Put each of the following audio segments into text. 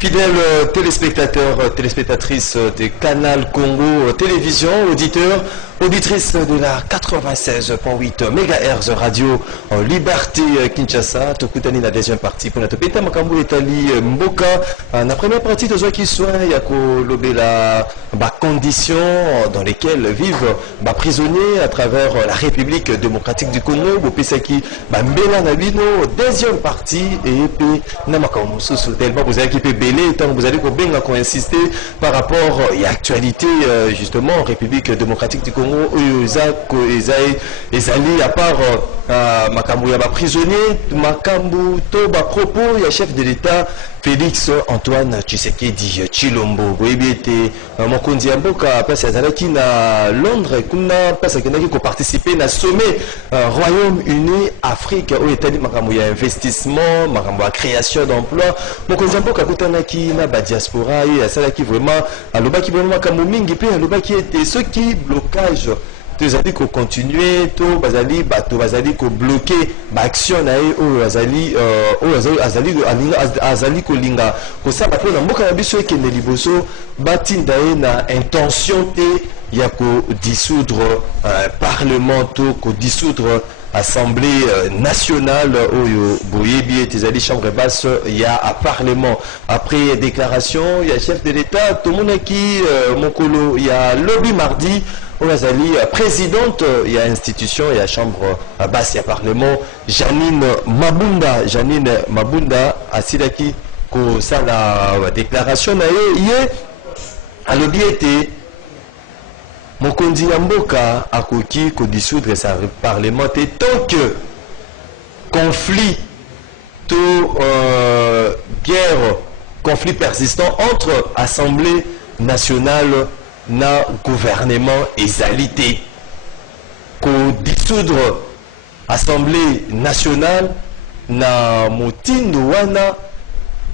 Fidèles téléspectateurs, téléspectatrices de Canal Congo Télévision, auditeurs, auditrices de la 96.8 MHz Radio Liberté Kinshasa, Tokutani la deuxième partie pour notre péta Makambo Etali Mboka. La première partie de ce qui soit Yako Lobela, conditions dans lesquelles vivent prisonniers à travers la République démocratique du Congo, Bopesaki, Mbela Nabino, deuxième partie, et puis Namakambo Sousou, tellement vous avez équipé Belé, tant vous allez qu'on insister par rapport à l'actualité, justement, en République démocratique du Congo, Ezali, à part Makambo Yaba prisonnier, Makambo Toba propos, il y a chef de l'État, Félix Antoine Tshisekedi Tshilombo, Boyebete, Mokondi Amboka, passe à Zalaki na Londres, Kuna, passe à Kenaki, qui participer à sommet Royaume-Uni, Afrique, où est allé Makambo ya investissement, Makambo ya création d'emplois, Mokondi Amboka, Kutanaki, na diaspora, et à Salaki vraiment, à l'Obaki, Makambo Mingi, puis à l'Obaki était ce qui blocage. Tozali ko continuer to bazali bato bazali ko bloquer action na ye o azali ko linga ko sala po na mboka na biso ekende liboso batinda ye na intention te ya ko dissoudre parlement to ko dissoudre Assemblée nationale oyo boyebi tezali chambre basse ya a parlement après déclaration ya chef de l'État tout le monde qui mokolo ya lobby mardi Oazali, présidente, il y a institution, il y a chambre basse, il y a parlement, Janine Mabunda, à Sidaki, que ça la déclaration, hier, à l'objet, Mokondi Amboka, à Koki, ko dissoudre sa parlement, et tant que conflit, tout guerre, conflit persistant entre Assemblée nationale na gouvernement ezalité ko dissoudre Assemblée nationale na motindo wana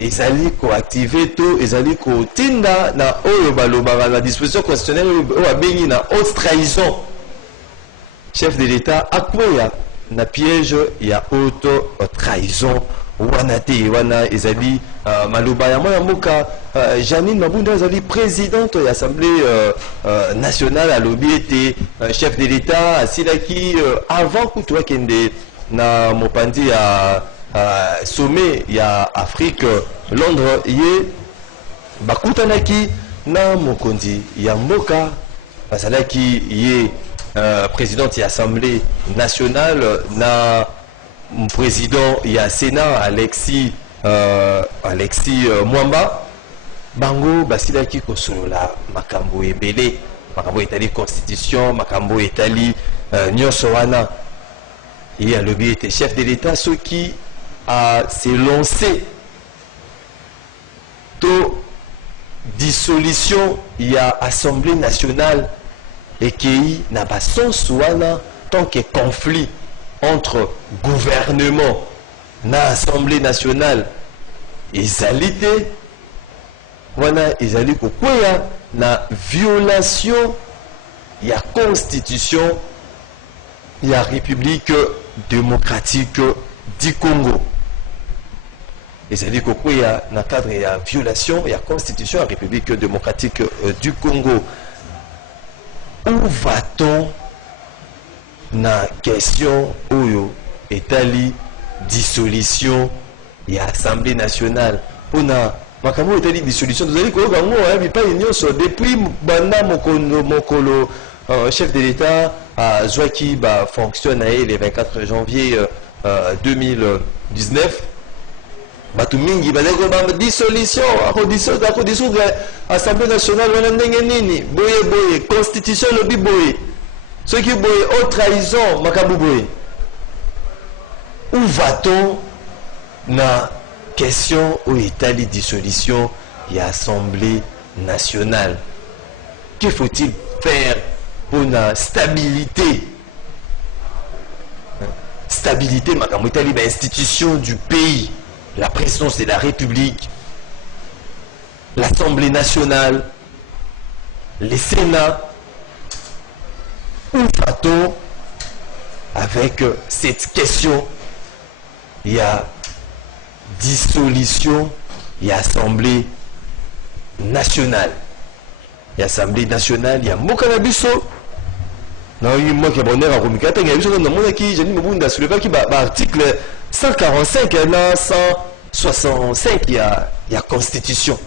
ezali ko activer to ezali ko tinda na oyo balobaka na disposition constitutionnelle oyo abengi na haute trahison. Chef de l'État akwea na piège ya haute trahison wana te wana ezali maloba ya moya mboka Janine Mabunda ezali présidente de l'Assemblée nationale à lobby était chef de l'État asilaki avant kutu akende na mopandi ya sommet ya Afrique Londres ye bakutanaki na mokonzi ya mboka basalaki ye présidente ya Assemblée nationale na président ya Sénat Alexis Mwamba bango basilaki kosolola makambo ebele makambo etali constitution makambo etali nyonso wana ye alobi ete chef de l'État soki s'est lancé to dissolution ya Assemblée nationale ekei na basonso wana tant que conflit entre gouvernement na Assemblée nationale ezali te wana ezali kokwea na violation ya constitution ya République démocratique du Congo ezali kokwea na cadre ya violation ya constitution ya République démocratique du Congo. Où va-t-on na question oyo etali dissolution ya Assemblée nationale pona makambo etali dissolution tozali koyoka ngo ya bipai nyonso depuis banda mokolo chef de l'État azwaki fonctionne le 24 janvier 2019 bato mingi baleko dissolution akodissoudre Assemblée nationale wana ndenge nini boye constitution lobi boye ce qui boye haute trahison makambo boye. Où va-t-on na question où etali dissolution et Assemblée nationale? Que faut-il faire pour la stabilité? Stabilité makambo etali ba institution du pays, la présidence de la République, l'Assemblée nationale, les Sénats. Où va-t-on avec cette question? Il y a dissolution et Assemblée nationale. Il y a Assemblée nationale, il y a Mokanabiso. Non, moi qui ai bonheur à Romikata, il y a eu ce qu'on qui, j'ai dit, sur le qui article 145, 165, il y a Constitution.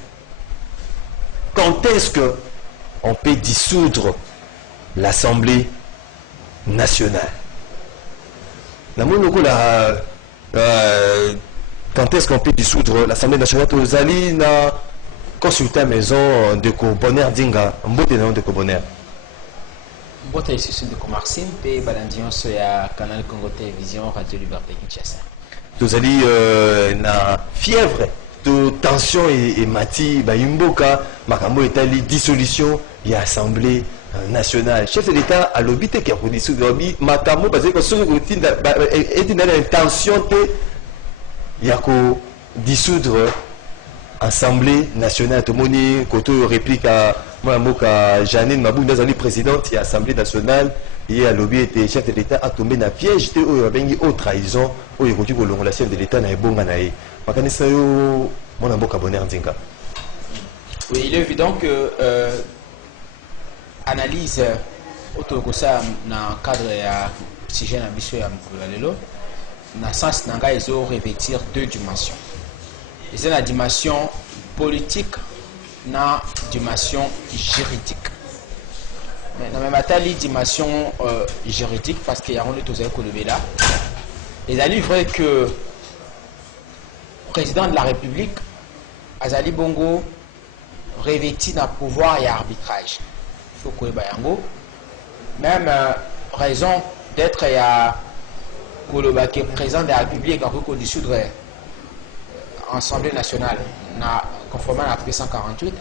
Quand est-ce qu'on peut dissoudre l'Assemblée nationale? Quand est-ce qu'on peut dissoudre l'Assemblée nationale? Aux alliés, consulter la maison de Bonheur Dinga, mbote na de Bonheur. Mbote ici de Comarcine, et balandion sur la canal Congo Télévision, Radio Liberté Kinshasa. Aux alliés na fièvre, de tension et mati, Imboka, Makambo est allé dissolution et assemblée nationale. Chef de l'État a l'obité qui a dissoudre l'obité, Makambo, parce que ce routine est une intention de dissoudre Assemblée nationale. Tout le monde côté réplique à Janine Mabunda Zali présidente de l'Assemblée nationale et à lobby était chef de l'État a tombé dans piège de haute trahison au écoute de la chef de l'État na ebonga na ye. Makanisa yo mon amboka Bonheur Ndinga. Oui, il est évident que analyse autokosa na cadre ya sujet na biso ya mukula lelo na sens nanga ils ont revêtir deux dimensions. C'est la dimension politique, la dimension juridique. Mais dans la dimension juridique, parce qu'il y a un autre qui là, il est vrai que le président de la République, Azali Bongo, revêtit d'un pouvoir et arbitrage. Il faut que même raison d'être le président de la République, il faut dissoudre Assemblée nationale, conformément à l'article 148,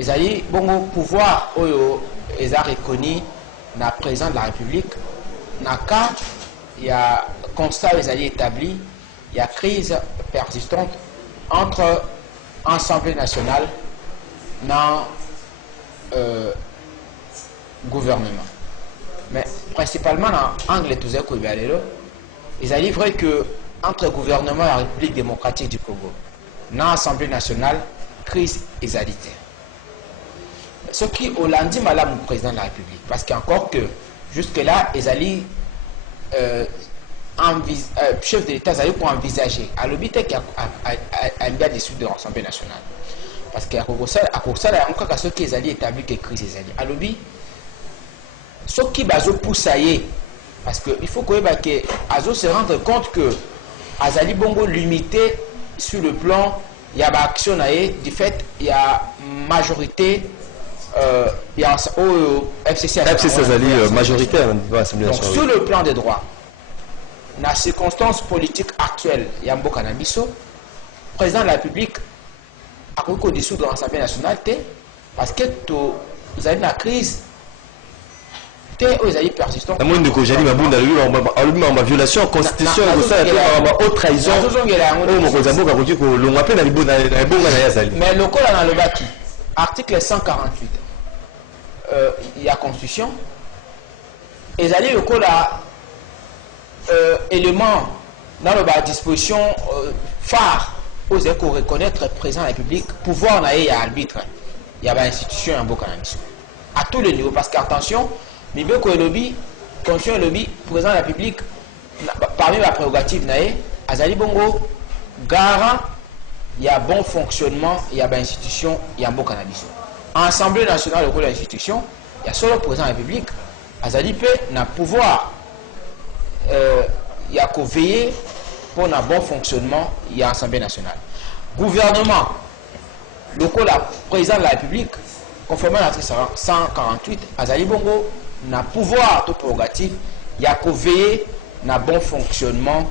ils ont dit bon pouvoir ils ont reconnu le président de la République. Dans le cas, il y a constat ils ont établi, il y a crise persistante entre Assemblée nationale et gouvernement. Mais principalement dans l'angle de ils ont dit vrai que entre le gouvernement et la République démocratique du Congo, dans l'Assemblée nationale, crise égalité. Ce qui au lundi malade au président de la République, parce qu'encore que jusque-là, ils chef de l'État pour envisager à l'obité qui a bien déçu de l'Assemblée nationale. Parce qu'à cause de ça, il y a encore ceux qui ont établi que crise égalité. À l'obité, ceux qui poussent à y parce qu'il faut que Azo se rende compte que Azali Bongo limité sur le plan, il y a action du fait, il y a majorité, il y a FCC Azali majoritaire. Donc sur le plan des droits, dans les circonstances politiques actuelles, il y a un beau cannabiso, le président de la République a beaucoup dissous dans l'Assemblée nationale parce que vous avez une crise. Persistant. La moindre que j'ai dit, ma violation de la constitution, haute trahison. Mais le code dans le baki, article 148, il y a constitution. Et le code a élément dans la disposition phare aux échos reconnaître le président de la République, pouvoir il y a arbitre, il y a une institution en Bokanamiso. À tous les niveaux, parce qu'attention, Mibeko et lobby, conscient et lobby, président de la République, parmi la prérogative, Azali Bongo, garant, il y a bon fonctionnement, il y a une institution, il y a un bon cannabis. En Assemblée nationale, le rôle de l'institution, il y a seulement le président de la République, Azali peut n'a pouvoir, il y a qu'à veiller pour un bon fonctionnement, il y a l'Assemblée nationale. Gouvernement, le rôle du président de la République, conformément à l'article 148, Azali Bongo, n'a pouvoir de prérogative, il y a qu'à veiller à bon fonctionnement,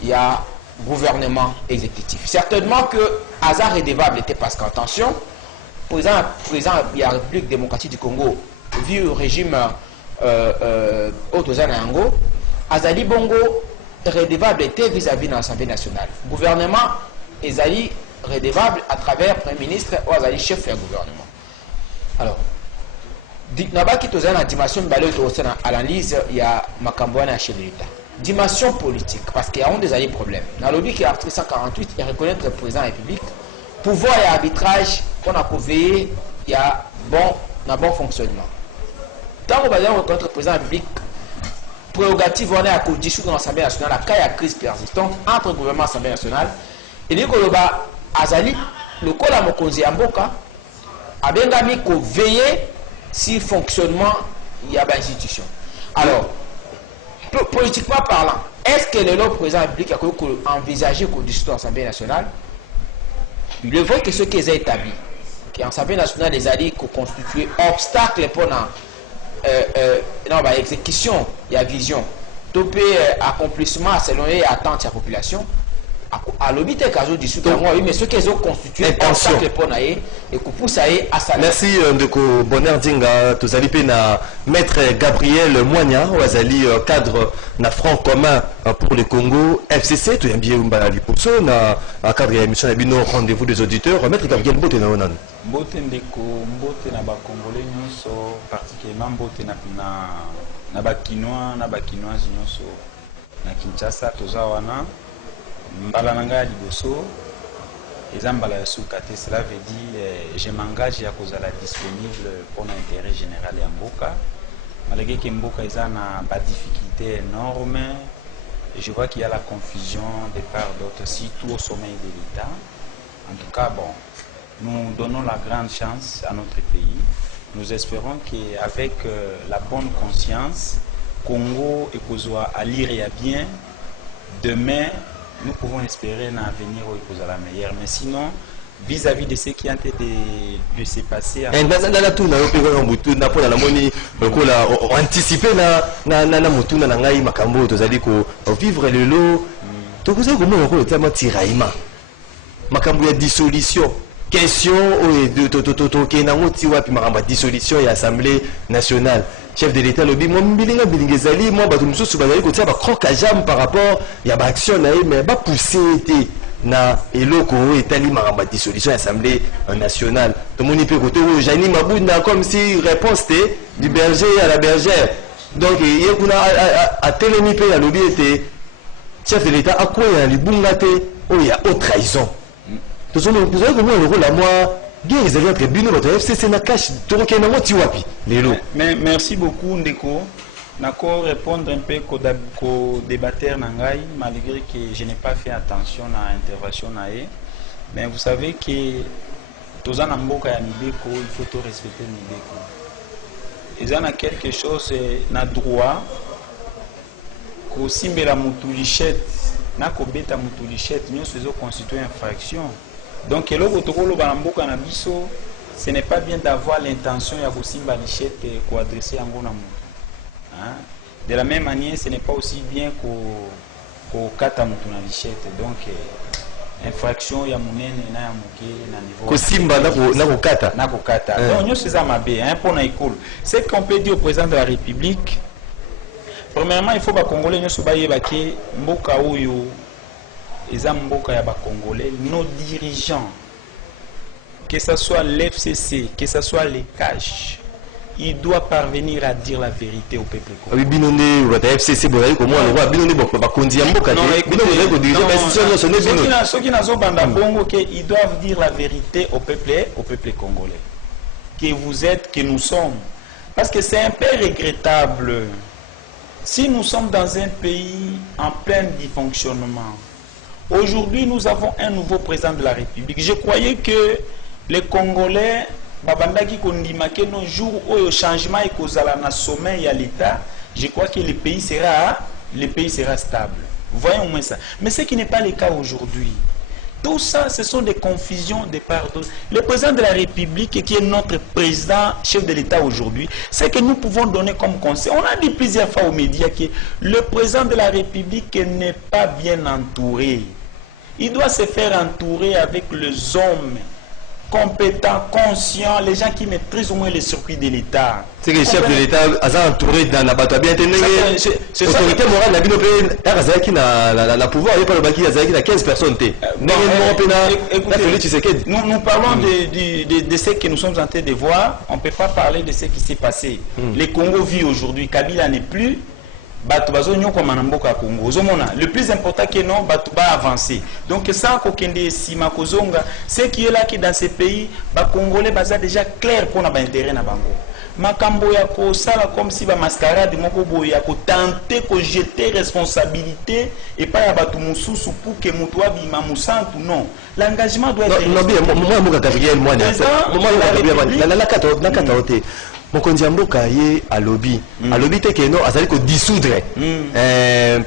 il y a gouvernement exécutif. Certainement que hasard redevable était parce qu'attention, président de la République démocratique du Congo, vu le régime Otozanayango, Azali Bongo redevable était vis-à-vis de l'Assemblée nationale. Gouvernement Azali redevable à travers le Premier ministre ou Azali chef du gouvernement. Alors, Nabaki tozana na dimension balé tozana à l'analyse il y a Makambouana chef de l'État. Dimension politique parce qu'il y a des problèmes. Dans le lobby qui est l'article 148 et reconnaître le président de la République, pouvoir et arbitrage qu'on a veiller il y a bon fonctionnement. Tant qu'on va dire contre le président de la République, prérogative on est à dissoudre dans l'Assemblée nationale, la cas de crise persistante entre le gouvernement et l'Assemblée nationale. Et dit que le Azali, le col à Mokonzi Amboka, a bien mis qu'on veiller si fonctionnement il y a une institution. Alors, politiquement parlant, est-ce que le président de la République a envisagé qu'on dissoute l'Assemblée nationale? Il est vrai que ce qu'ils ont établi, que l'Assemblée nationale des alliés qui constituent obstacle pour l'exécution et la vision, tout accomplissement selon les attentes de la population. À l'obité qu'elles ont dissout, mais ce qu'ils ont constitué obstacle pour et que pousse à ça. Merci Ndeko Bonheur Dinga, tous allez na maître Gabriel Moigna, Wazali cadre na front commun pour le Congo FCC, tout bien Mbali Pousso na cadre émission na bino rendez-vous des auditeurs, maître Gabriel Mbote na onan. Mbote Ndeko Mbote na ba Congolais nyonso, particulièrement Mbote na ba Kinois na ba Kinoises nyonso na Kinshasa toza wana. Mbala nanga liboso ezambala ya sukate, cela veut dire je m'engage à cause la disponible pour l'intérêt général ya mboka malgré que mboka eza na ba difficulté énorme et je vois qu'il y a la confusion de part d'autres surtout au sommet de l'État. En tout cas bon, nous donnons la grande chance à notre pays. Nous espérons qu'avec la bonne conscience Congo et Kozoa à lire et à bien demain nous pouvons espérer un avenir où il la meilleure. Mais sinon, vis-à-vis de ce qui est en train de se passer... vivre le lot, makambo ya dissolution, question dissolution et assemblée nationale. Chef de l'État lobi moi mbilinga bilingezali moi bato mususu bazali kotia ba croc à jambe par rapport ya ba action na mais ba pousser été na eloko etali maramba dissolution assemblée nationale to moni pe côté o Jani Mabunda comme si réponse du berger à la bergère. Donc il kuna a telemi pe ya lobi était chef de l'État a quoi ya libunga te o ya haute trahison. To zo nous avez comment le rôle à moi. Merci beaucoup Ndeko. Nako répondre un peu qu'au débatteur Nangai, malgré que je n'ai pas fait attention à l'intervention nae. Mais vous savez que tous en Amboka ya Mibeko, il faut tout respecter Mibeko. Ils en a quelque chose na droit qu'au simbe la mutulichette, na ko beta mutulichette, nous faisons constituer infraction. Donc, ce n'est pas bien d'avoir l'intention de adresser à Ngona. De la même manière, ce n'est pas aussi bien qu'au kata mutuna lichette. Donc, infraction ya munene na ya muke na niveau. Kosimba na kokata. Na kokata. Donc, nous c'est mabe, pour na école. C'est qu'on peut dire au président de la République. Premièrement, il faut que les Congolais nous soient baké mboka oyo. Les Congolais, nos dirigeants, que ce soit l'FCC, que ce soit les CACH, ils doivent parvenir à dire la vérité au peuple congolais. Ils doivent dire la vérité au peuple congolais. Que vous êtes, que nous sommes. Parce que c'est un peu regrettable. Si nous sommes dans un pays en plein dysfonctionnement, aujourd'hui, nous avons un nouveau président de la République. Je croyais que les Congolais, babandaki kondimake nos jours où le changement est causé à la sommet et à l'État, je crois que le pays sera stable. Voyons au moins ça. Mais ce qui n'est pas le cas aujourd'hui. Tout ça, ce sont des confusions de part d'autre. Le président de la République, qui est notre président, chef de l'État aujourd'hui, c'est que nous pouvons donner comme conseil. On a dit plusieurs fois aux médias que le président de la République n'est pas bien entouré. Il doit se faire entourer avec les hommes compétents, conscients, les gens qui maîtrisent au moins les circuits de l'État. C'est que le chef de l'État a entouré dans la bataille bien tenue. L'autorité morale n'a pouvoir, il n'y a pas le baki, il y a 15 personnes. Nous parlons de ce que nous sommes en train de voir. On ne peut pas parler de ce qui s'est passé. Le Congo vit aujourd'hui. Kabila n'est plus. bato bazo nyoko manamboka Congo ozomona le plus important que non bato ba avancer donc ça ko kende sima kozonga ce qui est là que dans ces pays ba congolais baza déjà clair pour na ba intérêt na bango makambo ya ko sala comme si ba mascarade moko boya ko tenter ko jeter responsabilité et pas ya bato mususu pour que mutu abima musantu non l'engagement doit être non bien moi Gabriel moi na kata mokonzi mboka ye alobi te ke non azali ko dissoudre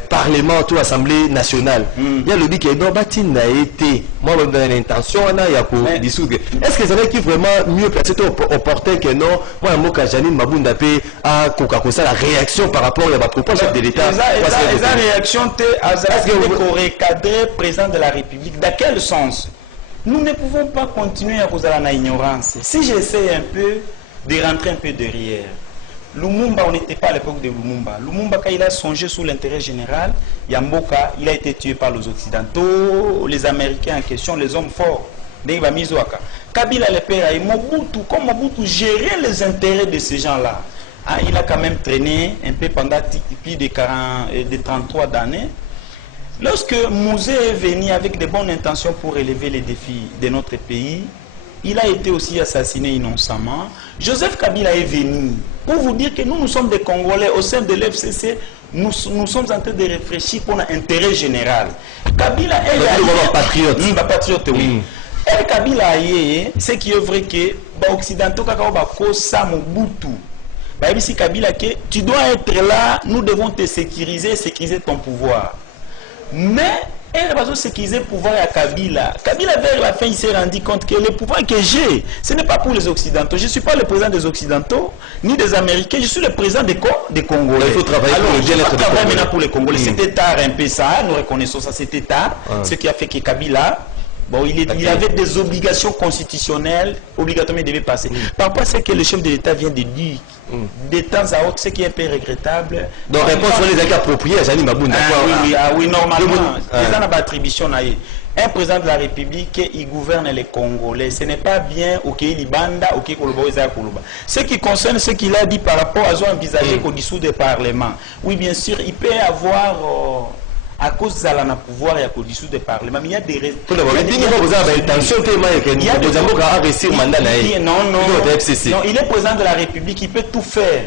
parlement ou assemblée nationale ya lobi ke non batina été moi dans l'intention ana ya ko dissoudre est-ce que ça veut dire vraiment mieux placé au opportun que non moi mboka Janine Mabunda pe a koka la réaction par rapport à la propos chef de l'état la réaction te azali ko recadrer président de la République dans quel sens nous ne pouvons pas continuer à causer la ignorance si j'essaie un peu de rentrer un peu derrière. Lumumba, on n'était pas à l'époque de Lumumba. Lumumba, quand il a songé sur l'intérêt général, Yamboka, il a été tué par les Occidentaux, les Américains en question, les hommes forts. Kabila le père et Mobutu, comme Mobutu gérait les intérêts de ces gens-là. Ah, il a quand même traîné un peu pendant plus de 33 années. Lorsque Mouzé est venu avec de bonnes intentions pour relever les défis de notre pays, il a été aussi assassiné innocemment. Joseph Kabila est venu pour vous dire que nous sommes des Congolais au sein de l'FCC. Nous sommes en train de réfléchir pour l'intérêt général. Kabila est un patriote. Patriote, oui. Et Kabila est ce qui est vrai que les Occidentaux ont Mobutu. Si Kabila tu dois être là, nous devons te sécuriser ton pouvoir. Mais elle va sécuriser le pouvoir à Kabila. Kabila, vers la fin, il s'est rendu compte que le pouvoir que j'ai, ce n'est pas pour les Occidentaux. Je ne suis pas le président des Occidentaux, ni des Américains, je suis le président des Congolais. Il faut travailler pour le bien-être maintenant pour les Congolais. C'était tard un peu ça, nous reconnaissons ça, c'était tard. Ce qui a fait que Kabila, bon, il avait des obligations constitutionnelles, obligatoirement il devait passer. Par rapport à ce que le chef de l'État vient de dire, de temps à autre, ce qui est un peu regrettable. Donc, réponse sur les actes appropriés, Janine Mabunda. Oui, normalement, les attributions, un président de la République, il gouverne les Congolais. Ce n'est pas bien, ok, Libanda, ok, Koloba, Koloba. Ce qui concerne ce qu'il a dit par rapport à ce envisagé qu'au dessous des parlements. Oui, bien sûr, il peut avoir. À cause de la pouvoir, il y a au-dessous des parlements. Mais il y a des raisons. Non, il est président de la République, il peut tout faire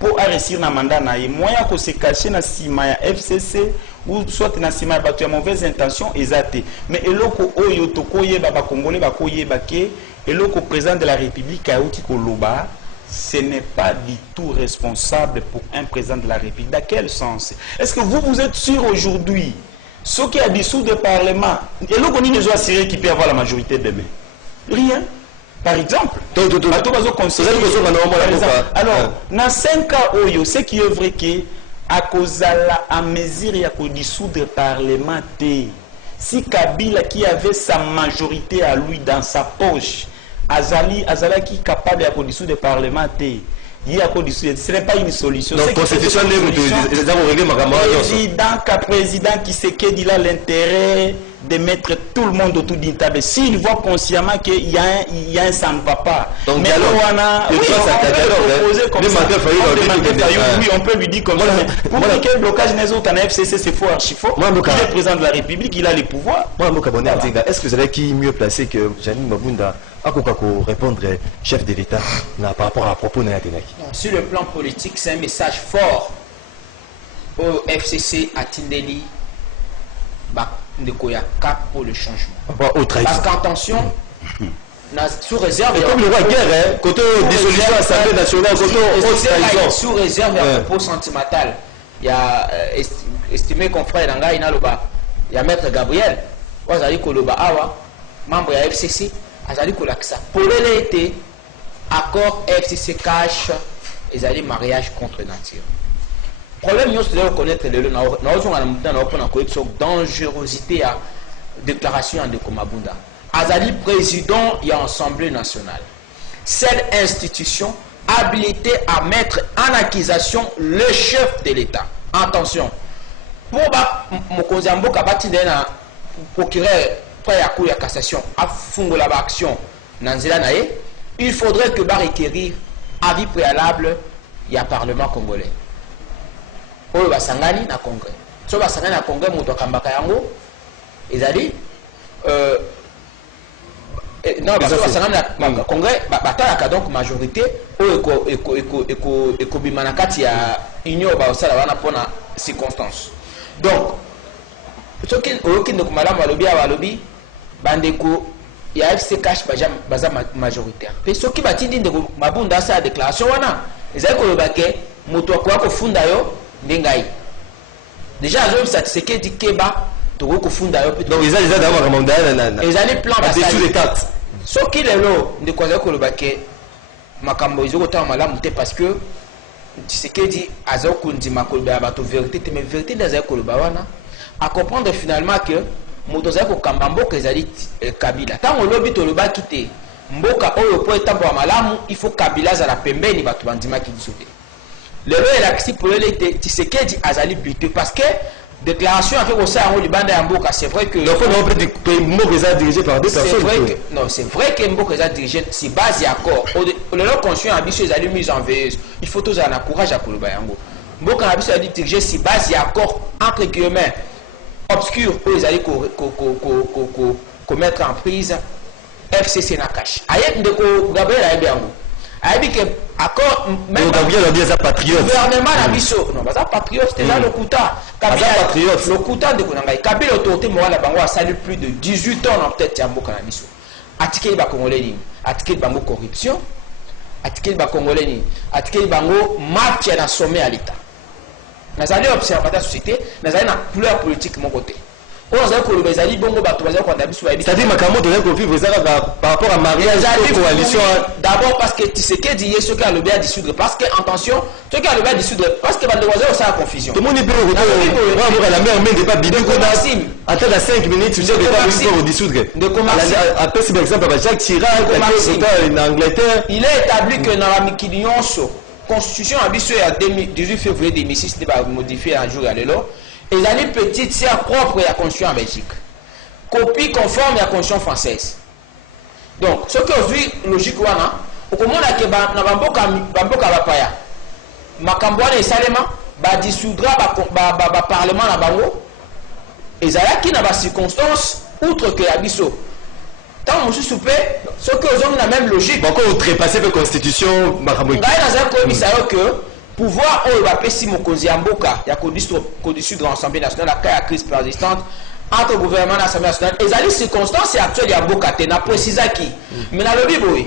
pour arrêter le mandat. Moi, il faut se cacher dans le FCC ou soit dans le mauvaise intention, exacte. Mais il y a le président de la République, ce n'est pas du tout responsable pour un président de la République. Dans quel sens? Est-ce que vous êtes sûr aujourd'hui, ce qui a dissous le Parlement, et là on est assuré qu'il peut avoir la majorité demain? Rien. Par exemple, alors, dans 5 cas, ce qui est vrai que à cause de la mesure il y a dissoudre le Parlement, si Kabila qui avait sa majorité à lui dans sa poche, Azali qui est capable de dissoudre le Parlement, ce n'est pas une solution. Donc, constitution président qui sait qu'il a l'intérêt de mettre tout le monde autour d'une table. S'il voit consciemment qu'il y a un ça ne va pas. Donc, mais on peut lui dire comme ça. Pour dire que le blocage des autres en FCC, c'est faux, archi faux. Il est président de la République, il a les pouvoirs. Est-ce que vous avez qui mieux placé que Janine Mabunda à répondre chef de l'État par rapport à propos de Natenaki? Sur le plan politique, c'est un message fort au FCC à Tindeli. De cap pour le changement. Parce qu'attention, sous réserve. Et comme le roi guerre, côté dissolution de l'Assemblée nationale, côté sous réserve d'un propos sentimental. Il y a estimé qu'on ferait dans il y a Maître Gabriel, Azali Koloba Awa, membre de la FCC, Azali Kolaksa. Pour l'été, accord FCC cache et Azali mariage contre nature. Le problème, nous devons reconnaître la dangerosité à déclaration de Komabunda. Azali président et Assemblée nationale. Cette institution habilitée à mettre en accusation le chef de l'État. Attention. Pour Mokonzi Mboka Batindena, procureur près à coup de cassation, à fond de la action, il faudrait que requérir avis préalable, il y a Parlement congolais. oyo basangani na congrès so basangani na congrès moto akambaka yango ezali non baso basangani na congrès batalaka donc majorité oyo ekobima na kati ya union baosala wana mpona circonstance donc soki oyoki ndeko malamu alobi awa alobi bandeko ya FC Cash baza majoritaire mpe soki batindi ndeko mabunda asala déclaration wana ezali koloba ke moto akoya kofunda yo nde ngai déjà azoyebisa Tshisekedi keba tokoki kofunda yo donc ezali ezali plan basali les cartes soki lelo ndeko azali koloba ke makambo ezokotala malamu te parce que Tshisekedi azali kondima koloba ya bato vérité te mais vérité nde azali koloba wana à comprendre finalement que moto azali kokamba mboka ezali Kabila ntango olobi tolobaki te mboka oyo po etambola malamu il faut Kabila azala pembeni bato bandimaki biso te lelo elakisi polele te Tshisekedi azali buté parce que déclaration avec osala yango libanda ya mboka c'est vrai que donc on peut dire que mboka eza dirigé par deux personnes non c'est vrai que mboka eza dirigé si base ya accord lelo conscient ya biso ezali mise en veilleuse il faut tozala na courage ya koloba yango mboka na biso ezali dirigé si base ya accord entre guillemets obscur oyo ezali komettre en prise FCC na cash ayebi ndeko Gabriel ayebi yango ayebi ke accord Gabriel ayebi eza patriote gouvernement na biso non baza patriote te na lokuta lokuta ndeko na ngai Kabila autorité morale na bango asali plus de 18 ans na tête ya mboka na biso atikeli bakongolais nini atikeli bango corruption atikeli bakongolais nini atikeli bango match na sommet ya l'état nazali observateur société nazali na couleur politique mon côté oyo azali koloba ezali bongo bato bazali kwanda biso bayebi c'est-à-dire makambo tozali kovivre ezaka par rapport à mariage coalition d'abord parce que Tshisekedi ye soki alobi ya dissoudre parce que attention soki alobi ya dissoudre parce que bandeko bazali kosala confusion tomoni mpe okotoa la mer mende pa bidon ata na 5 minutes tu sais que pas pour dissoudre apesi par exemple ba Jacques Chirac na Angleterre il est établi que na mikili nyonso constitution ya biso ya 18 février 2006 nde bamodifie un jour ya lelo ezali petite sœur propre ya constitution en Belgique copie conforme ya constitution française donc ce que ozwi logique wana okomona ke na bamboka bapaya makambo wana esalema badissoudra baparlement na bango ezalaki na bacirconstance outre que ya biso ntango mosusu mpe soki ozongi na même logique bako otrepasser pe constitution makambo ngai nazali koyebisa yo ke pouvoir oyo bapesi mokonzi ya mboka ya kodissoudre l'Assemblée nationale aka ya crise persistante entre gouvernement na Assemblée nationale ezali circonstance actuelle ya mboka te na précisaki mais nalobi boye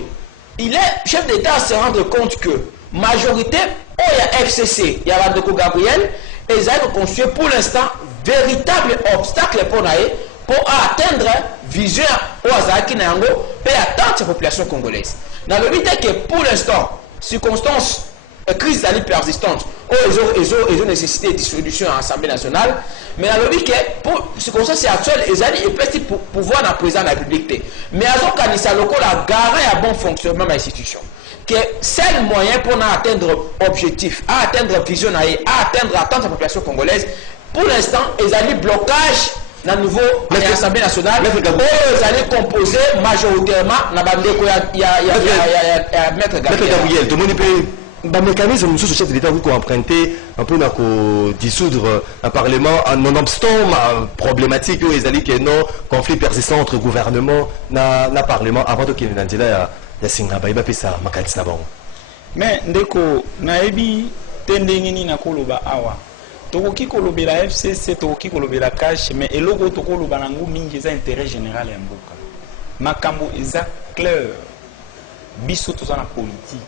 il est chef d'état à se rendre compte que majorité oyo ya FCC ya bandeko Gabriel ezali koconstituer pour l'instant véritable obstacle mpo na ye pour atteindre vision oyo azalaki na yango mpe attente ya population congolaise nalobi te que pour l'instant circonstance crise d'année persistante ils ont nécessité de dissolution à l'Assemblée nationale mais alors que pour circonstance actuelle ils ont épesti pouvoir dans le président de la République mais ils ont kanisa lokola garant à bon fonctionnement de l'institution que seul moyen pour atteindre objectif à atteindre vision à atteindre attente de la population congolaise pour l'instant ils ont blocage dans le nouveau l'Assemblée nationale ils allaient composer majoritairement na bandeko ya maître Gabriel tout le monde peut mécanisme mosusu chef de l'État vous emprunter un peu na dissoudre un parlement nonobstant ma problématique oyo ezali que non conflit persistant entre gouvernement na parlement avant tokende na nzela ya singa bayeba pesa makanisi na bango mais ndeko nayebi te ndenge nini nakoloba awa tokoki kolobela FCC tokoki kolobela cash mais eloko tokoloba nango mingi eza intérêt général ya mboka makambo eza clair biso toza na politique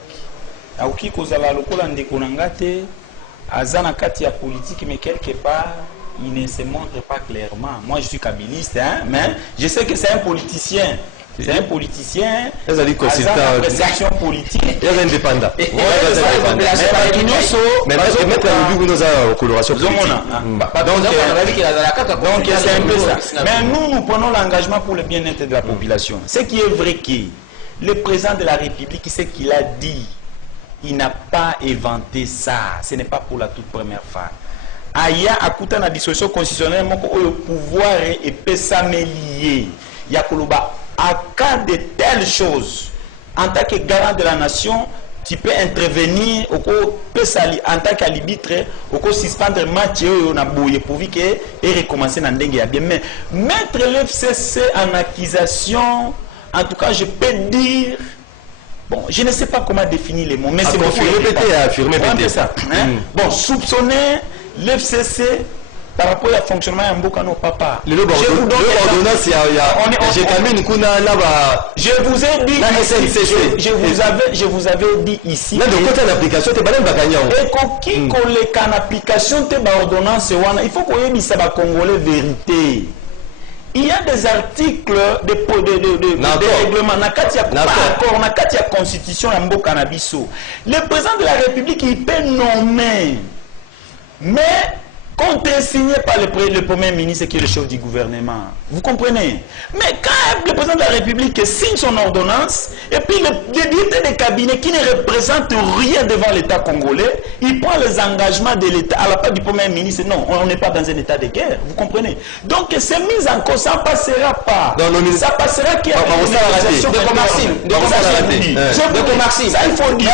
akoki kozala lokola ndeko na nga te aza na kati ya politique mais quelque part il ne se montre pas clairement moi je suis kabiliste hein mais je sais que c'est un politicien ezali consultant appréciation politique eza indépendant mais mettre en vue nos coloration donc c'est un peu ça mais nous prenons l'engagement pour le bien-être de la population ce qui est vrai que le président de la République ce qu'il a dit il n'a pas inventé ça. Ce n'est pas pour la toute première fois. Aya akuta na dissolution constitutionnelle moko le pouvoir et pesa melié. Ya koloba à cas de telles choses en tant que garant de la nation tu peux intervenir en tant qu'arbitre, au suspendre le match pour recommencer dans le bien. Mais mettre l'FCC en accusation, en tout cas, je peux dire, bon, je ne sais pas comment définir les mots, mais c'est affirmer, ça. Bon, soupçonner l'FCC par rapport au fonctionnement de Mbokano Papa. Je vous ai dit ici, je vous avais dit ici. Et qu'en application de l'ordonnance, il faut qu'on ait mis ça Congolais vérité. Il y a des articles de règlement, dans la constitution de Mbokanabiso. Le président de la République, il peut nommer, mais quand est signé par le Premier ministre qui est le chef du gouvernement. Vous comprenez? Mais quand le président de la République signe son ordonnance, et puis le directeur des cabinets qui ne représente rien devant l'État congolais, il prend les engagements de l'État à la part du Premier ministre. Non, on n'est pas dans un état de guerre. Vous comprenez? Donc, ces mises en cause, ça ne passera pas. Ça passera qu'il y a une organisation de Maxime. Ça, il faut dire.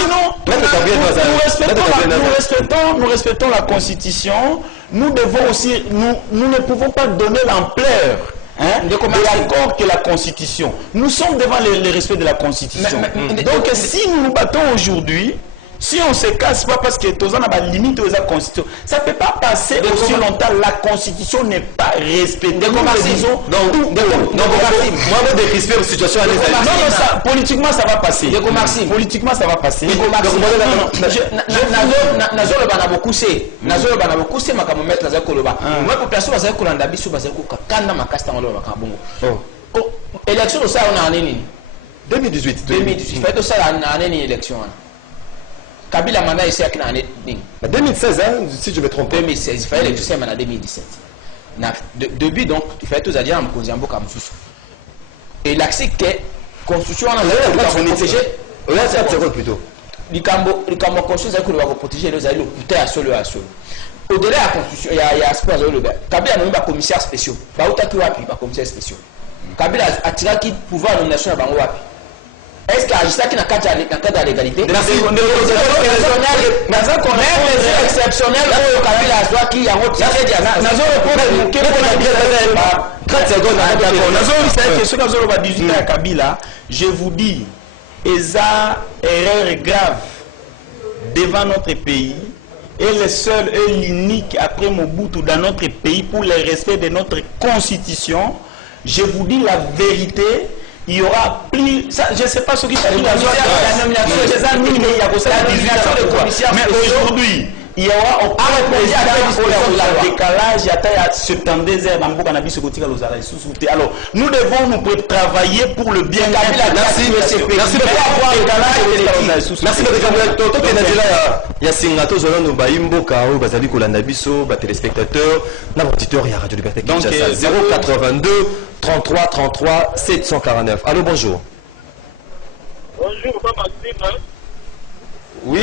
Sinon, nous respectons la Constitution. Nous devons aussi, nous ne pouvons pas donner l'ampleur de l'accord que la Constitution. Nous sommes devant le respect de la Constitution. Donc si nous nous battons aujourd'hui, si on ne se casse pas parce que tous on a la limite de la Constitution, ça ne peut pas passer aussi longtemps. La Constitution n'est pas respectée. Moi, je décrisper la situation. Non, politiquement, ça va passer. Politiquement, ça va passer. Élection, ça, on a 2018. 2018. Fait que ça, on a une élection. Kabila mandat ici à 2016, hein, si je me trompe. 2016, il fallait l'élection en 2017. Depuis donc, il fallait tous dire en Konziambo comme ça. Et l'accès que constitution on a protégé. Là, c'est plutôt. Le Cambo constitution que va protéger les alliés putain à solo à solo. Au-delà de la constitution, il y a sport le Kabila n'a même pas commissaire spécial. Pas autant que wapi pas commissaire spécial. Kabila a tiré qui pouvoir nomination à Bango wapi. Est-ce qu'il y a ça qui n'a qu'à de l'égalité? Dans un contexte exceptionnel, où Kabila a soit qui a retiré Kabila, je vous dis, eza erreur grave devant notre pays et le seul et l'unique après Mobutu dans notre pays pour le respect de notre constitution. Je vous dis la vérité. Il y aura plus. Ça, je ne sais pas ce qui s'est dit. Mais aujourd'hui, il y aura un décalage à 72 heures. Alors, nous devons nous travailler pour le bien. Merci. Merci beaucoup. 082 33 33 749. Allô, bonjour. Bonjour, Papa Maxime. Oui.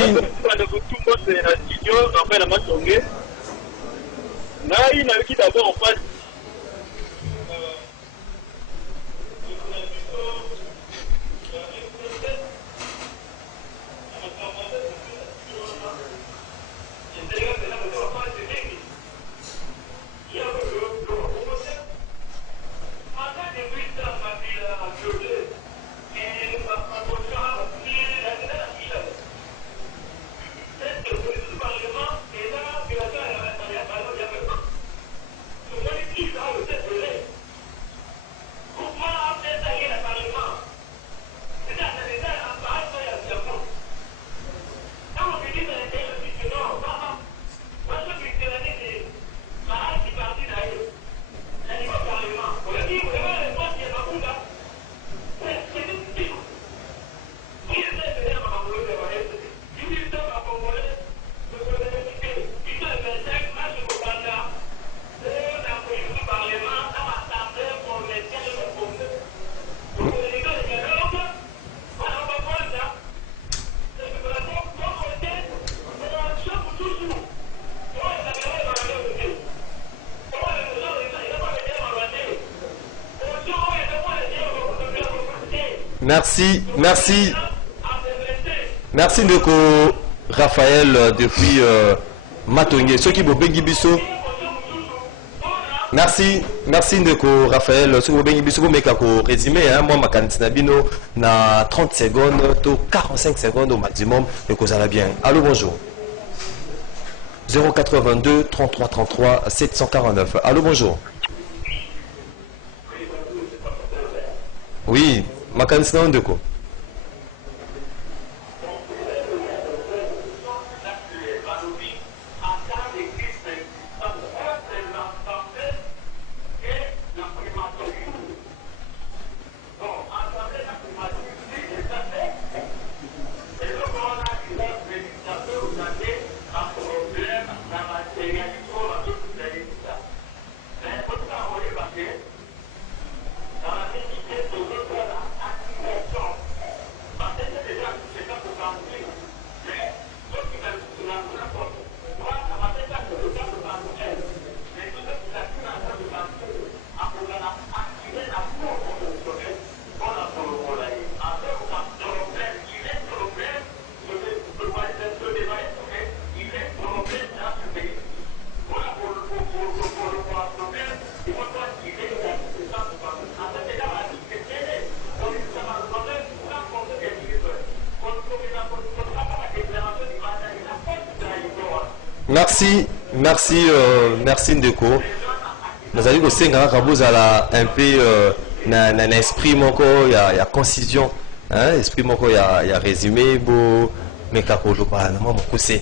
Merci. Merci Ndeko Raphaël depuis Matongue. Ceux qui bengi biso. Merci Ndeko Raphaël. Ceux qui bengi biso mais kako résumé hein moi makanisi na bino na 30 secondes to 45 secondes au maximum et que ça va bien. Allô bonjour. 082 33 33 749. Allô bonjour. Oui, makanisi na Ndeko. Merci Ndeko. Nous allons aussi un peu un esprit moko ya concision, hein, esprit moko ya résumé bo mais kakolo ba na mama kose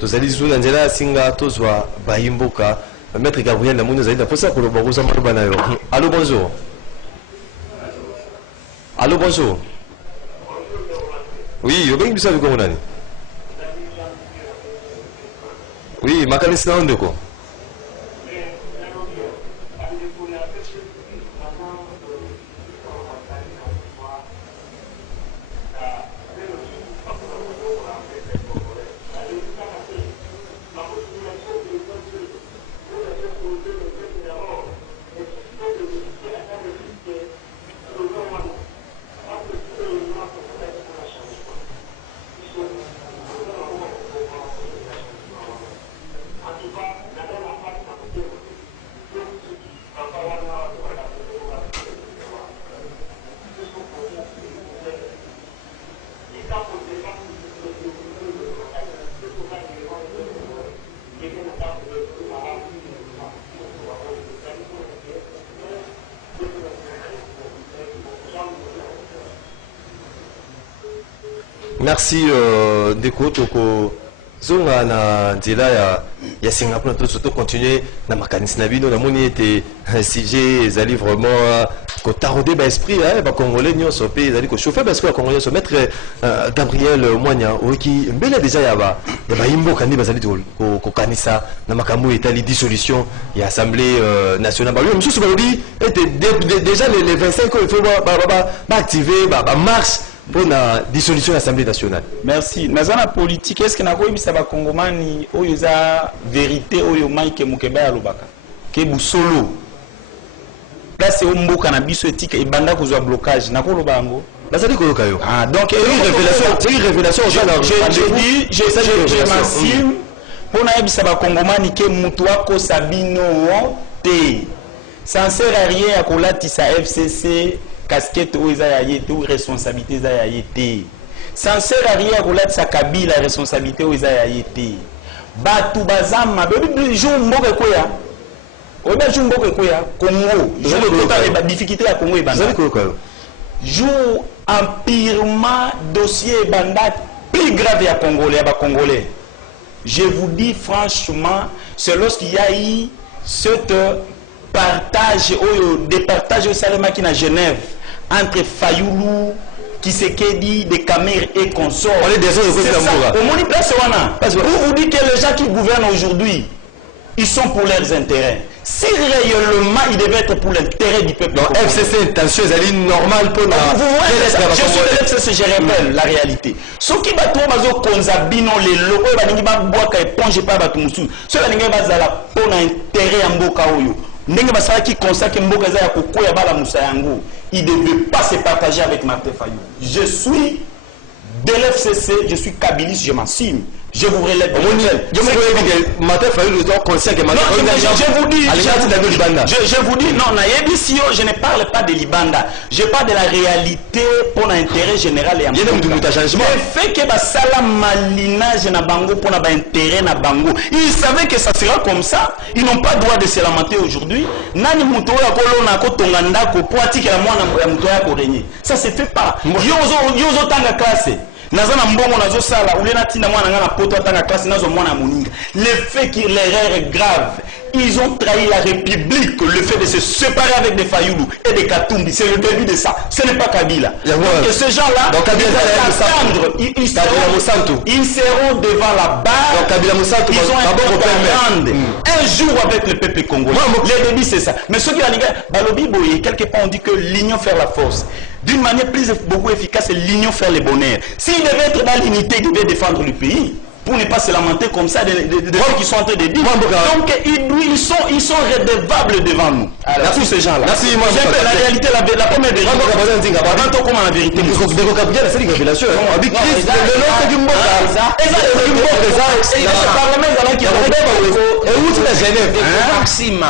tous allez zo nzela singa tozwa bayimboka maître Gabriel na munu zaida posa ko ba kuza maloba na yo. Allô bonjour. Allô bonjour. Oui, yo bengi bisa ko nani. Oui, makanisi na Ndeko. Merci Ndeko toko zonga na nzela ya Singapour to surtout continuer na makanisi na bino na moni ete sujet ezali vraiment ko tarauder ba esprit ba congolais nyonso pe ezali ko chauffer parce que ba congolais so maître Gabriel Mwanya oki mbele déjà ya ba imbo kandi bazali ko kanisa na makambo etali dissolution ya assemblée nationale ba lui msusu ba lui était déjà les 25 il faut ba activer ba marche pour la dissolution de l'Assemblée nationale. Merci. Dans la politique, est-ce que nous avons dit Congomani oyo za vérité oyo Mike Mukeba ya lobaka ke busolo là c'est omboka na biso éthique et banda ko zo blocage na ko lobango bazali ko yoka yo. Ah donc c'est une révélation je m'assume pour na yebisa ba Congomani ke mutu wako sabino te ça ne sert à rien à kolatisa FCC casquette ou ou responsabilité za yété. Ça ne sert à rien que sa Kabila responsabilité ou yété. Batu bazama bébé jour mboka koya. Oba jour mboka koya Congo. Je le total la difficulté à Congo et banda. Jour empirement dossier banda plus grave à Congolais à Congolais. Je vous dis franchement, c'est lorsqu'il y a eu cette partage des partages au Salema qui na Genève entre Fayoulou, Kisekedi, des Camer et consorts. On est désolé de ça. Au moins, place où vous dites que les gens qui gouvernent aujourd'hui, ils sont pour leurs intérêts. Si réellement ils devaient être pour l'intérêt du peuple. Donc FCC intention est normale pour nous. Je suis de l'FCC, je révèle la réalité. Ce qui va trouver bazo konzabino les locaux baningi ba boaka éponge pas batu musu. Cela ningi bazala pour intérêt en mboka oyo. Ndenge basala qui consacre mboka za ya kokoya bala musa yango. Il ne devait pas se partager avec Martin Fayou. Je suis de l'FCC, je suis kabiliste, je m'assume. Je vous relève. Je vous dis, non, je ne parle pas de Libanda. Je parle de la réalité pour l'intérêt général et en le fait que Basala malinage na bango pour l'intérêt na bango. Ils savaient que ça sera comme ça. Ils n'ont pas le droit de se lamenter aujourd'hui. Nani muto ya kolona ko tonganda ko poati que la mwana muto ya ko régner. Ça se fait pas. Yozo tanga classe. Nazana mbongo nazo sala ulena tinda mwana ngana poto atanga classe nazo mwana moninga. Le fait que l'erreur est grave. Ils ont trahi la République, le fait de se séparer avec des Fayoulou et des Katumbi, c'est le début de ça. Ce n'est pas Kabila. Donc ces gens-là, ils seront devant la barre. Ils ont un jour avec le peuple congolais. Le début c'est ça. Mais ceux qui ont dit, Balobi Boye, quelque part on dit que l'union fait la force. D'une manière beaucoup efficace, c'est l'union fait le bonheur. S'il devait être dans l'unité, il devait défendre le pays. Pour ne pas se lamenter comme ça de ceux qui sont en train de dire. Donc ils sont redevables devant nous. Alors, tous ces gens-là. Merci, la réalité, la première vérité. Avant tout, comment la vérité. Maxime.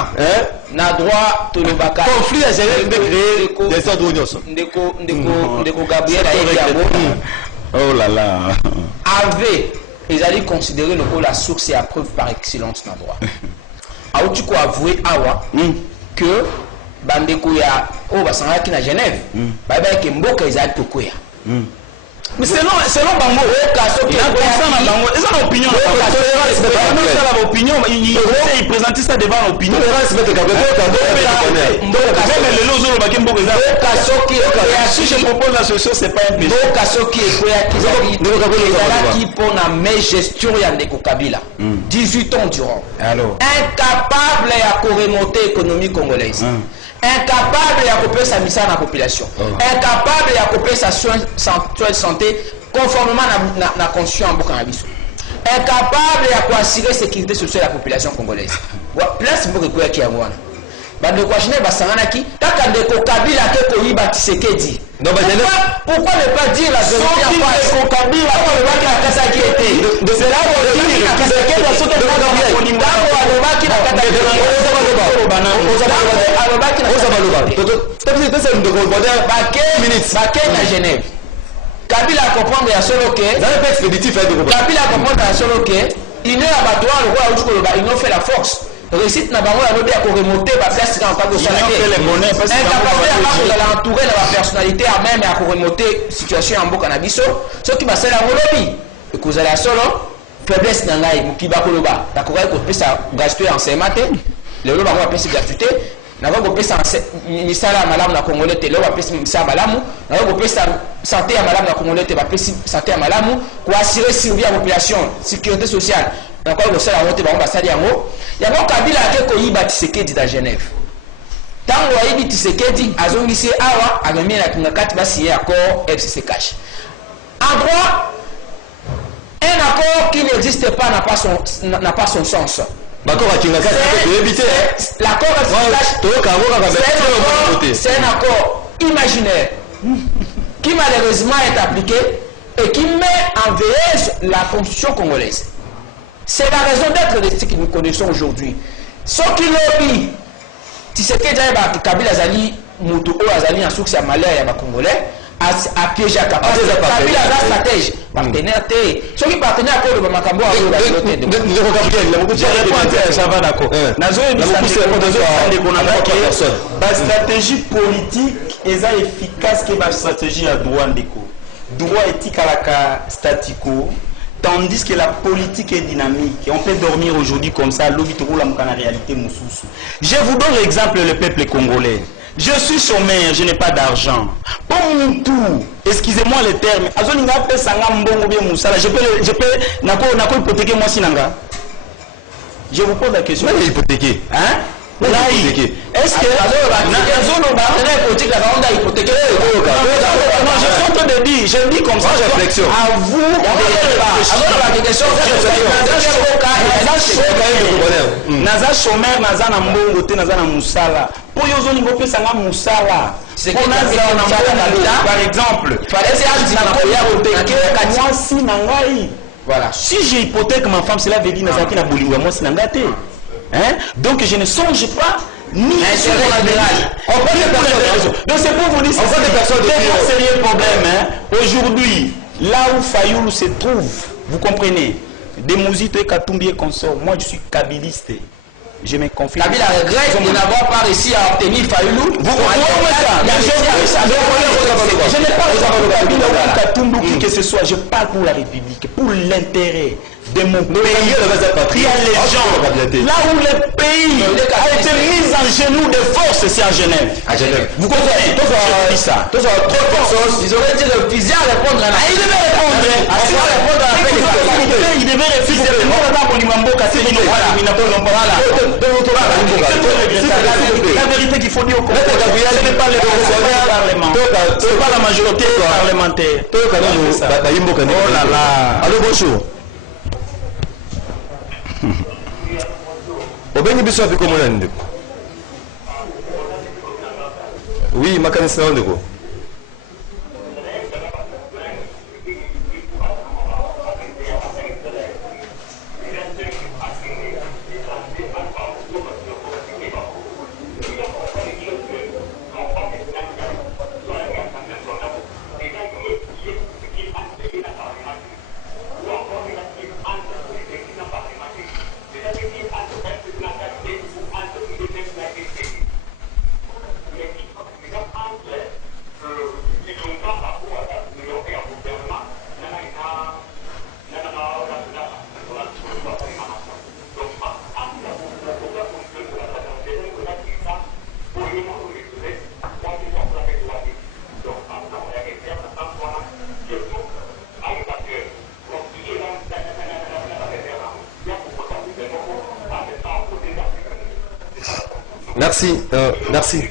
Na droit to le baka. Conflit à Genève de créer des ordres d'union. Ndeko Gabriel a oh là là. avait ils allaient considérer le coup la source et la preuve par excellence dans le droit. Aouti ko avoué awa que bandeko ya o basanga ki na Genève ba ke mboka ezali tokoya. Mais selon Bango, il a une opinion. Il présente ça devant l'opinion. Si je propose la solution, c'est pas un péché. Qui pour la meilleure gestion de Kabila 18 ans durant. Incapable à remonter l'économie congolaise. Incapable à couper sa mission à la population, incapable à couper sa soins santé conformément à la constitution en Bukanabiso, incapable à assurer la sécurité sociale de la population congolaise. Place beaucoup qui a moi. Bande quoi Genève basanganaki taka ndeko Kabila ke koyiba Tshisekedi. Pourquoi ne pas dire la vérité en face? Kabila on le voit qui a kasa qui était. C'est là où on dit que Tshisekedi a sauté pour la Kolinga on le voit qui a kata à Genève. Kabila comprendre ya solo que Kabila comprendre ya solo que il est abattoir le roi ils ont fait la force. Récite na bango ya lobi à remonter ba place en pas de salaire. Incapable à l'entourer de la personnalité à même à remonter situation en Boka na biso. Ce qui va se la lobi et que vous allez solo faiblesse na ngai mukiba koloba. Ta ko ko pesa gratuité en CMAT. Le loba ko pesa gratuité. Na ko pesa misala malamu na Congolais te loba pesa misala malamu. Na ko pesa santé ya malamu na Congolais te ba pesa santé ya malamu pour assurer survie à la population, sécurité sociale. Na ko ça la monter ba ambassade yango. Yango Kabila ke ko yiba Tshisekedi da Genève. Tango yibi Tshisekedi azongisi awa amemi na kingakati ba signer accord FCC cash. En droit, un accord qui n'existe pas n'a pas son sens. L'accord c'est un accord imaginaire qui malheureusement est appliqué et qui met en veilleuse la constitution congolaise. C'est la raison d'être de ce que nous connaissons aujourd'hui. Ce qui lobby, si c'est que Kabila Azali, Moutou Azali, en source à malheur, à Congolais, à piéger à Kabila, la stratège, partenaire, ceux qui partenaient à cause de Makambo, la stratégie politique est efficace que la stratégie à droit ndeko. Droit éthique à la statico. Tandis que la politique est dynamique. Et on peut dormir aujourd'hui comme ça, la réalité moussous. Je vous donne l'exemple le peuple congolais. Je suis chômeur, je n'ai pas d'argent. Pour mon tour, excusez-moi le terme, je peux hypothéquer moi sinanga. Je vous pose la question. Mais hypothéquer. Hein? Est-ce que je suis en train de dire, je dis comme ça, réflexion. à vous de naza chômeur, naza na mbongo te, naza na musala. Po yozo ni bope sanga musala. Par exemple, moi si nangai. Voilà. Si j'hypothèque ma femme, cela veut dire nazaki na bolingo moi si nangate. Hein? Donc je ne songe pas ni sur l'intérêt. Donc c'est pour vous dire c'est un sérieux problème. Hein? Aujourd'hui, là où Fayoulou se trouve, vous comprenez, des Mouzito et Katumbi et consorts, moi je suis kabiliste. Je me confie. Kabila regrette de n'avoir pas réussi à obtenir Fayoulou. Vous comprenez ça? Je n'ai pas besoin de Kabila ou Katumbi ou qui que ce soit. Je parle pour la République, pour l'intérêt de mon pays. Il y a les gens. Là où le pays a été mis en genoux de force, c'est à Genève. Vous comprenez? Je dis ça. Trop de personnes, ils auraient dit le fusil à répondre à la. Il devait répondre. Il devait la vérité qu'il faut dire au Congo, ce n'est pas le Parlement. Ce n'est pas la majorité parlementaire. Oh là là. Allô, bonjour. Obengi biso api komona ndeko. Oui, makanisa ndeko. Merci, merci.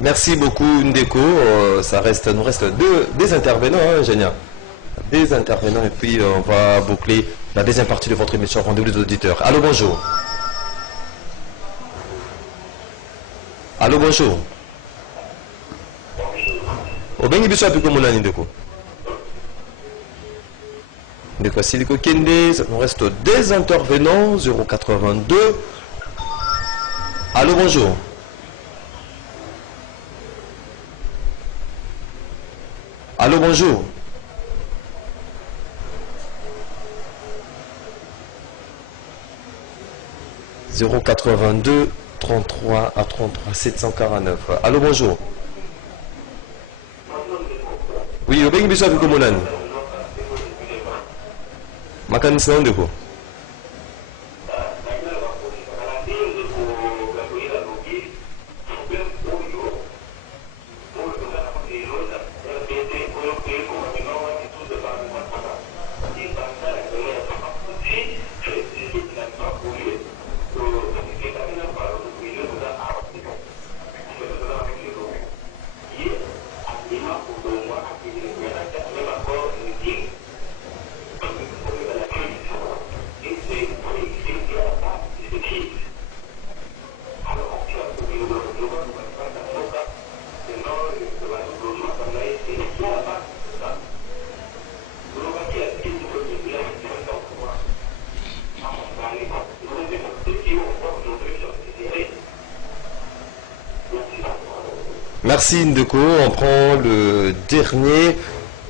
Merci beaucoup Ndeko. Nous reste des intervenants, hein, Génia. Des intervenants et puis on va boucler la deuxième partie de votre émission Rendez-vous des auditeurs. Allô, bonjour. Allô, bonjour. Obengi biso api komona Ndeko. Ndeko Siliko Kende, il nous reste des intervenants, 082. Allô, bonjour. Allô, bonjour. « 082 33 à 33 749. Allô, bonjour. Oui, au Bengi Bissau Komonani. Makanisa Ndeko. Merci Ndeko, on prend le dernier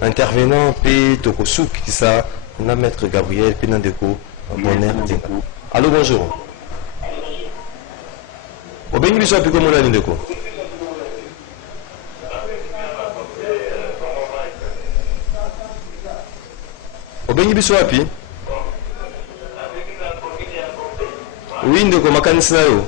intervenant, P. Tokosouk, qui ça, la maître Gabriel, P. Ndeko, bonheur. Allô, bonjour. Au Bengi Bissau Api Komona Ndeko. Au Bengi Bissau Api. Oui, Ndeko, makanisi na yo.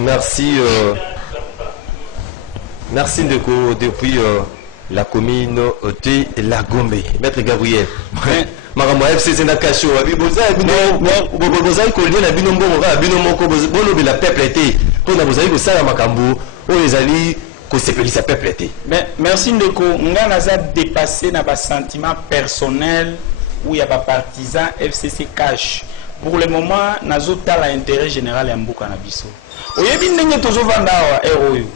Merci, merci Ndeko depuis la communauté La Gombe. Maître Gabriel. Makambo FCC na kasho abi bozali kolia na bino mbongo ka bino moko bolobi la peuple été pona bozali ko sala makambo o ezali ko sepelisa peuple été. Mais merci Ndeko nga naza dépassé na ba sentiment personnel ou ya ba partisan FCC cash. Pour le moment nazotala intérêt général ya mboka na biso. Oyebi ndenge tozovanda awa eroyo.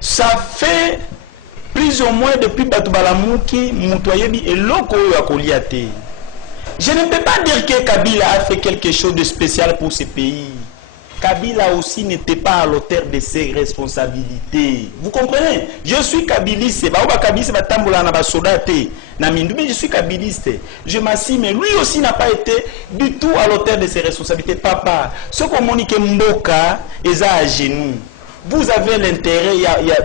Ça fait plus ou moins depuis Batubalamuki, Moutoyebi et Loko Akoliate. Je ne peux pas dire que Kabila a fait quelque chose de spécial pour ce pays. Kabila aussi n'était pas à l'auteur de ses responsabilités. Vous comprenez? Je suis kabiliste. Je suis kabiliste. Je m'assume, mais lui aussi n'a pas été du tout à l'auteur de ses responsabilités. Papa, ce qu'on m'a dit que Mboka est à genoux. Vous avez l'intérêt,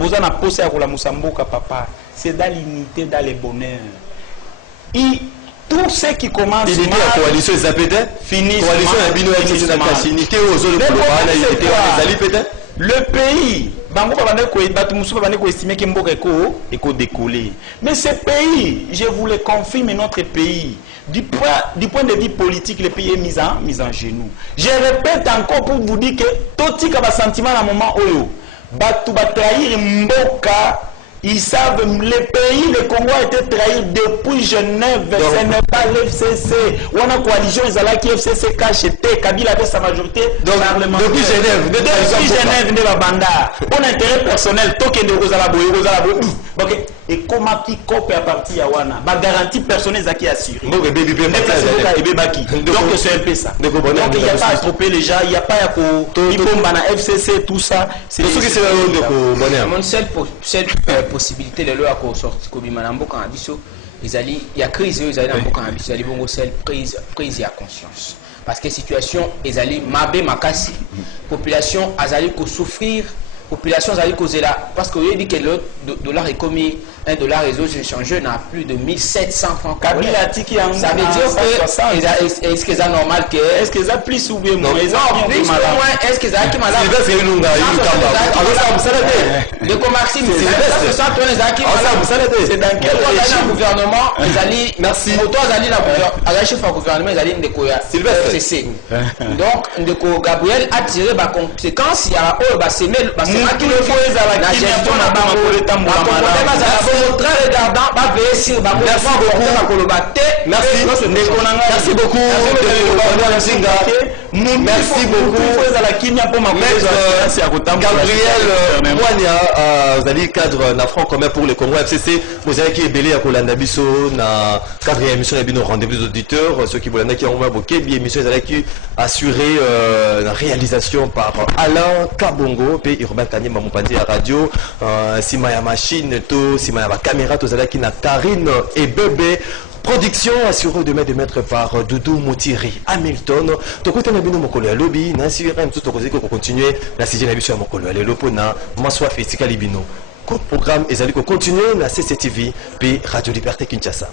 vous en avez posé à la Moussamboka, papa. C'est dans l'unité, dans le bonheur. Et tout ce qui commence il dit la coalition finissent le pays, estimé que Mboka est décollé. Mais ce pays, je vous le confirme, notre pays, du point de vue politique, le pays est mis en genoux. Je répète encore pour vous dire que tout ce sentiment à un moment où trahir Mboka, ils savent, le pays, le Congo a été trahi depuis Genève. Ce n'est pas l'FCC. On a coalition, ils allaient qui FCC caché, Kabila avait sa majorité parlementaire. Depuis Genève, ne va banda. On a intérêt personnel, token de Rosalabo. Et comment qui copie à partir à Wana? Ma garantie personnelle est assurée. Donc c'est un peu ça. Donc il n'y a pas à stopper les gens, il n'y a pas à FCC, tout ça. C'est mon seule possibilité de leur sortir comme Manambo quand il y a crise, ils allaient dans bon prise à conscience. Parce que situation ils allaient mabé makasi, population azali ko souffrir. Population azali causer là parce que il dit que le dollar est commis $1 réseau échangeur n'a plus de 1700 francs. Kabila tiki en ça veut dire que est-ce que c'est normal que est-ce que ça plus ou bien moins est-ce que ça qui malade de comme Maxime c'est dans quel gouvernement ils allaient merci auto azali la chef du gouvernement ils allaient ndekoya CC donc ndeko Gabriel a tiré ba conséquence il y a semer qui le faut la gestion na bango merci beaucoup merci beaucoup Gabriel Moania vous allez cadre na franc commun pour le Congo FCC vous allez qui est belé à Kolanda Biso na quatrième émission et nos rendez-vous auditeurs ceux qui veulent qui ont évoqué bien émission ils allaient qui assurer la réalisation par Alain Kabongo et Urbain Kanyema Moupandi à radio sima ya machine to sima ya caméra to zala qui na Karine et bébé production assurée de mettre par Doudou Moutiri Hamilton to côté na bino mokolo ya lobby na sirem tout ko continuer la sixième émission ya mokolo ya lelo pona maswa festika libino programme ezali ko continuer na CCTV puis Radio Liberté Kinshasa.